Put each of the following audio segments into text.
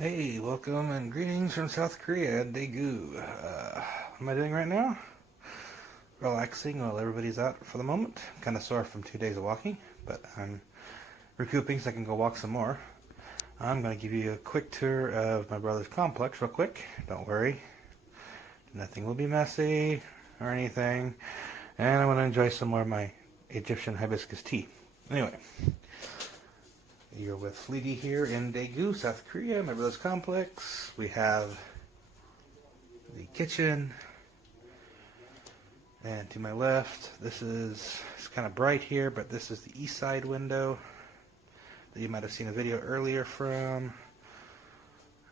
Hey, welcome and greetings from South Korea, Daegu. What am I doing right now? Relaxing while everybody's out for the moment. Kind of sore from 2 days of walking, but I'm recouping so I can go walk some more. I'm going to give you a quick tour of my brother's complex real quick. Don't worry. Nothing will be messy or anything. And I want to enjoy some more of my Egyptian hibiscus tea. Anyway. You're with Fleety here in Daegu, South Korea, my brother's complex. We have the kitchen, and to my left, it's kind of bright here, but this is the east side window that you might have seen a video earlier from.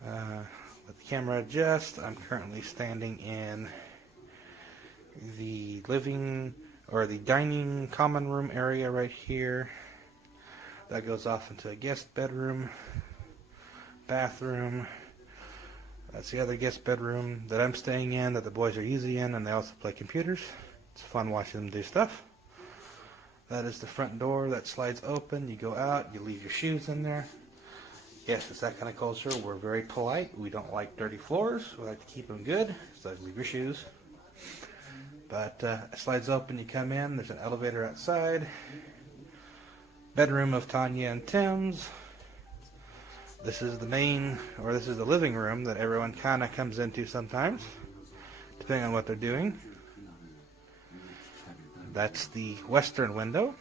Let the camera adjust. I'm currently standing in the the dining common room area right here. That goes off into a guest bedroom, bathroom. That's the other guest bedroom that I'm staying in, that the boys are usually in, and they also play computers. It's fun watching them do stuff. That is the front door that slides open. You go out, you leave your shoes in there. Yes, it's that kind of culture. We're very polite. We don't like dirty floors. We like to keep them good, so leave your shoes. But it slides open, you come in, there's an elevator outside. Bedroom of Tanya and Tim's. This is the living room that everyone kind of comes into sometimes, depending on what they're doing. That's the western window.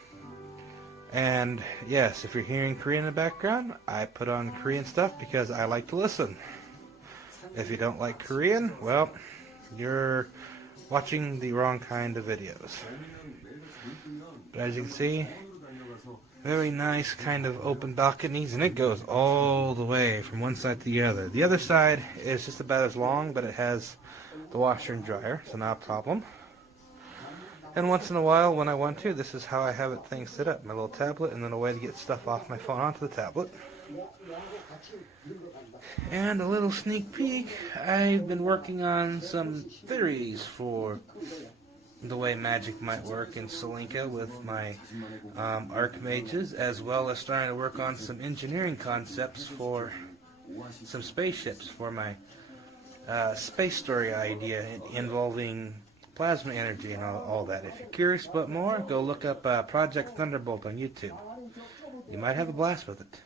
And yes, if you're hearing Korean in the background, I put on Korean stuff because I like to listen. If you don't like Korean, well, you're watching the wrong kind of videos. But as you can see, very nice kind of open balconies, and it goes all the way from one side to the other. The other side is just about as long, but it has the washer and dryer, so not a problem. And once in a while, when I want to, this is how I have things set up. My little tablet, and then a way to get stuff off my phone onto the tablet. And a little sneak peek, I've been working on some theories for the way magic might work in Solinka with my archmages, as well as starting to work on some engineering concepts for some spaceships for my space story idea involving plasma energy and all that. If you're curious about more, go look up Project Thunderbolt on YouTube. You might have a blast with it.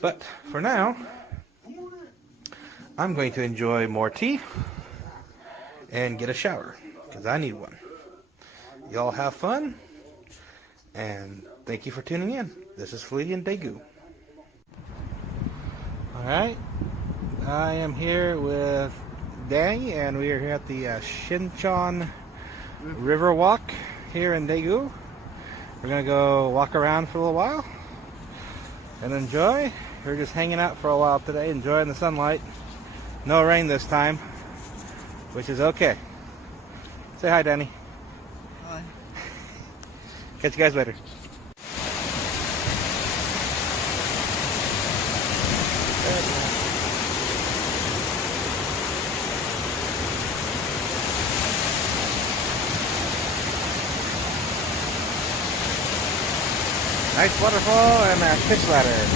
But for now, I'm going to enjoy more tea and get a shower, because I need one. Y'all have fun, and thank you for tuning in. This is Fleety and Daegu. Alright, I am here with Danny, and we are here at the Sincheon River walk here in Daegu. We're going to go walk around for a little while and enjoy. We're just hanging out for a while today, enjoying the sunlight. No rain this time, which is okay. Say hi, Danny. Hi. Catch you guys later. Nice waterfall and a fish ladder.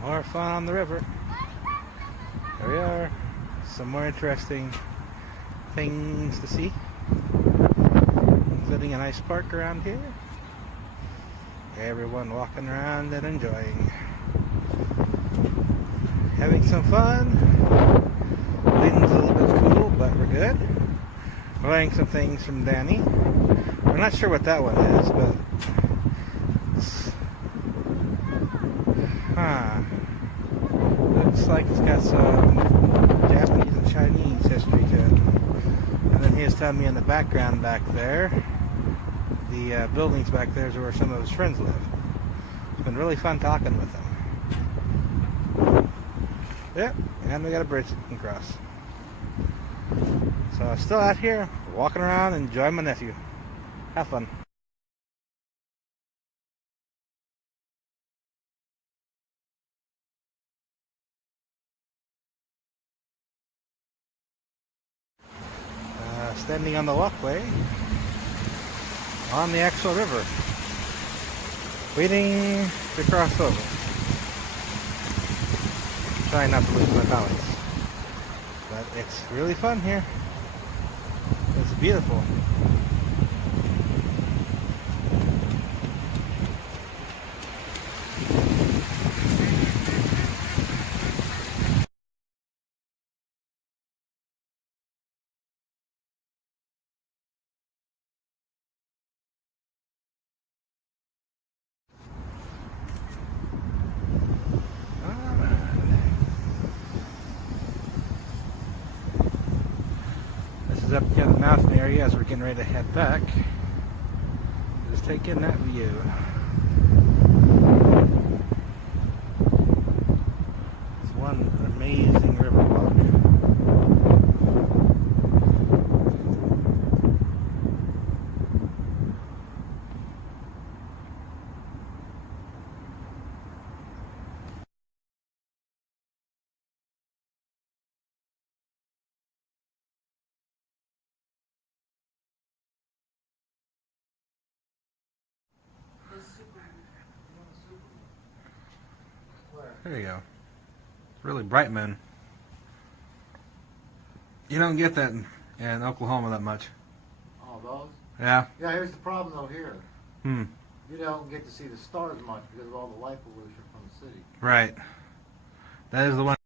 More fun on the river. Here we are. Some more interesting things to see. Visiting a nice park around here. Everyone walking around and enjoying. Having some fun. Wind's a little bit cool, but we're good. We're learning some things from Danny. We're not sure what that one is, but looks like it's got some Japanese and Chinese history to it. And then he was telling me in the background back there, the buildings back there is where some of his friends live. It's been really fun talking with them. Yep, and we got a bridge that we can cross. So I'm still out here, walking around, enjoying my nephew. Have fun. standing on the walkway on the actual river, waiting to cross over. Trying not to lose my balance. But it's really fun here. It's beautiful. This is up near the mountain area as we're getting ready to head back. Just take in that view. It's one amazing river walk. There you go. Really bright moon. You don't get that in Oklahoma that much. Oh, those? Yeah. Yeah, here's the problem though here. Hmm. You don't get to see the stars much because of all the light pollution from the city. Right. That is the one.